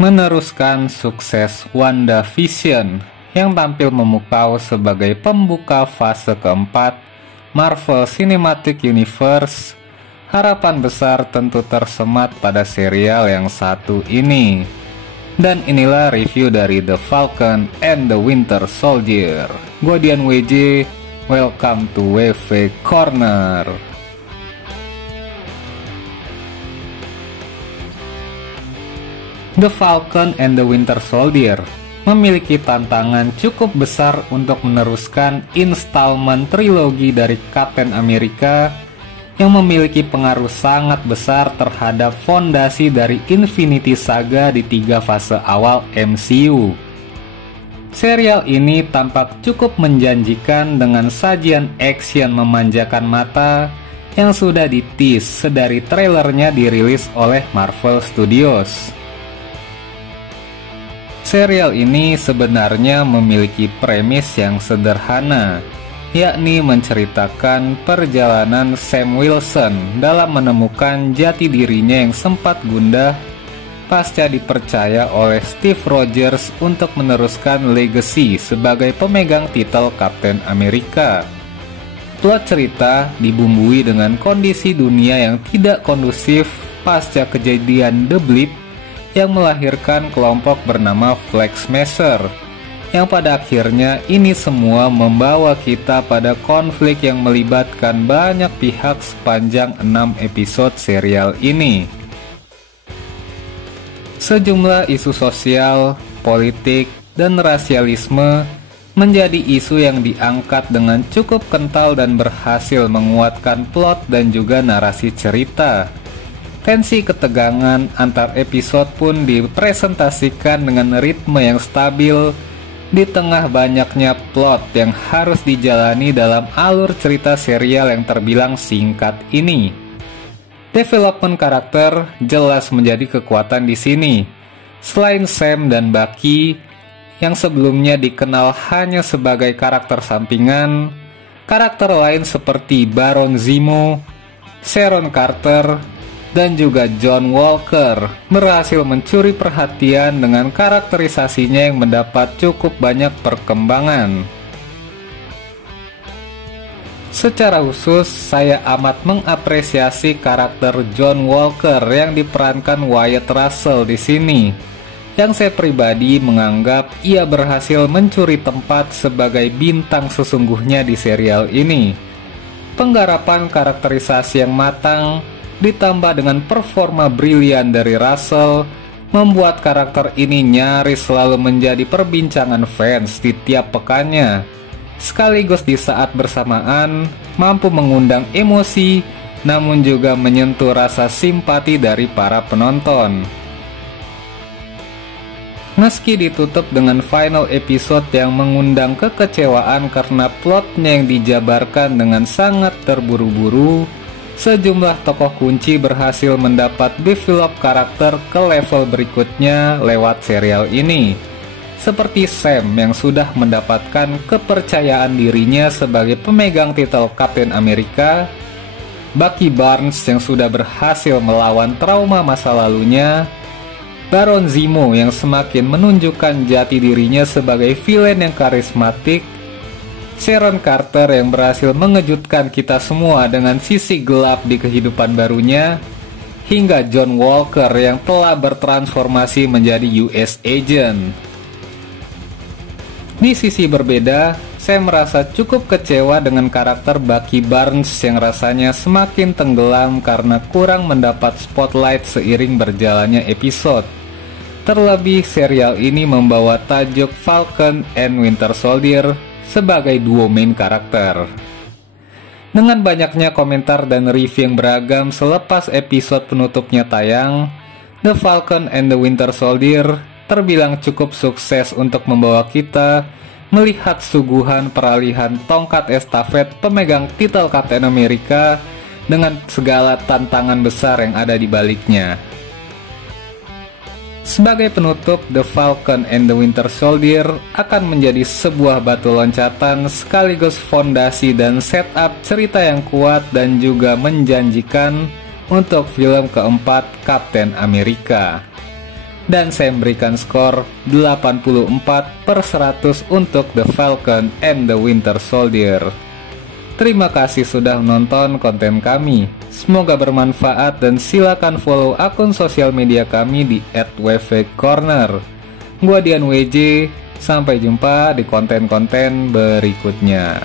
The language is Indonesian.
meneruskan sukses WandaVision yang tampil memukau sebagai pembuka fase keempat Marvel Cinematic Universe. Harapan besar tentu tersemat pada serial yang satu ini. Dan inilah review dari The Falcon and the Winter Soldier. Gua Dian WJ, welcome to WV Corner. The Falcon and the Winter Soldier memiliki tantangan cukup besar untuk meneruskan installment trilogi dari Captain America yang memiliki pengaruh sangat besar terhadap fondasi dari Infinity Saga di 3 fase awal MCU. Serial ini tampak cukup menjanjikan dengan sajian action memanjakan mata yang sudah di-tease sedari trailernya dirilis oleh Marvel Studios. Serial ini sebenarnya memiliki premis yang sederhana, yakni menceritakan perjalanan Sam Wilson dalam menemukan jati dirinya yang sempat gundah pasca dipercaya oleh Steve Rogers untuk meneruskan legacy sebagai pemegang titel Captain America. Plot cerita dibumbui dengan kondisi dunia yang tidak kondusif pasca kejadian The Blip yang melahirkan kelompok bernama Flag Smasher, yang pada akhirnya ini semua membawa kita pada konflik yang melibatkan banyak pihak sepanjang 6 episode serial ini. Sejumlah isu sosial, politik, dan rasialisme menjadi isu yang diangkat dengan cukup kental dan berhasil menguatkan plot dan juga narasi cerita. Tensi ketegangan antar episode pun dipresentasikan dengan ritme yang stabil di tengah banyaknya plot yang harus dijalani dalam alur cerita serial yang terbilang singkat ini. Development karakter jelas menjadi kekuatan di sini. Selain Sam dan Bucky yang sebelumnya dikenal hanya sebagai karakter sampingan, karakter lain seperti Baron Zemo, Sharon Carter, dan juga John Walker berhasil mencuri perhatian dengan karakterisasinya yang mendapat cukup banyak perkembangan. Secara khusus, saya amat mengapresiasi karakter John Walker yang diperankan Wyatt Russell di sini, yang saya pribadi menganggap ia berhasil mencuri tempat sebagai bintang sesungguhnya di serial ini. Penggarapan karakterisasi yang matang ditambah dengan performa brilian dari Russell membuat karakter ini nyaris selalu menjadi perbincangan fans di tiap pekannya, sekaligus di saat bersamaan mampu mengundang emosi namun juga menyentuh rasa simpati dari para penonton. Meski ditutup dengan final episode yang mengundang kekecewaan karena plotnya yang dijabarkan dengan sangat terburu-buru, sejumlah tokoh kunci berhasil mendapat develop karakter ke level berikutnya lewat serial ini. Seperti Sam yang sudah mendapatkan kepercayaan dirinya sebagai pemegang titel Captain America, Bucky Barnes yang sudah berhasil melawan trauma masa lalunya, Baron Zemo yang semakin menunjukkan jati dirinya sebagai villain yang karismatik, Sharon Carter yang berhasil mengejutkan kita semua dengan sisi gelap di kehidupan barunya, hingga John Walker yang telah bertransformasi menjadi US Agent. Di sisi berbeda, saya merasa cukup kecewa dengan karakter Bucky Barnes yang rasanya semakin tenggelam karena kurang mendapat spotlight seiring berjalannya episode. Terlebih serial ini membawa tajuk Falcon and Winter Soldier sebagai duo main karakter. Dengan banyaknya komentar dan review yang beragam selepas episode penutupnya tayang, The Falcon and the Winter Soldier terbilang cukup sukses untuk membawa kita melihat suguhan peralihan tongkat estafet pemegang titel Captain America dengan segala tantangan besar yang ada di baliknya. Sebagai penutup, The Falcon and the Winter Soldier akan menjadi sebuah batu loncatan sekaligus fondasi dan setup cerita yang kuat dan juga menjanjikan untuk film keempat Captain America. Dan saya memberikan skor 84/100 untuk The Falcon and the Winter Soldier. Terima kasih sudah menonton konten kami. Semoga bermanfaat dan silakan follow akun sosial media kami di @wvcorner. Gua Dian WJ, sampai jumpa di konten-konten berikutnya.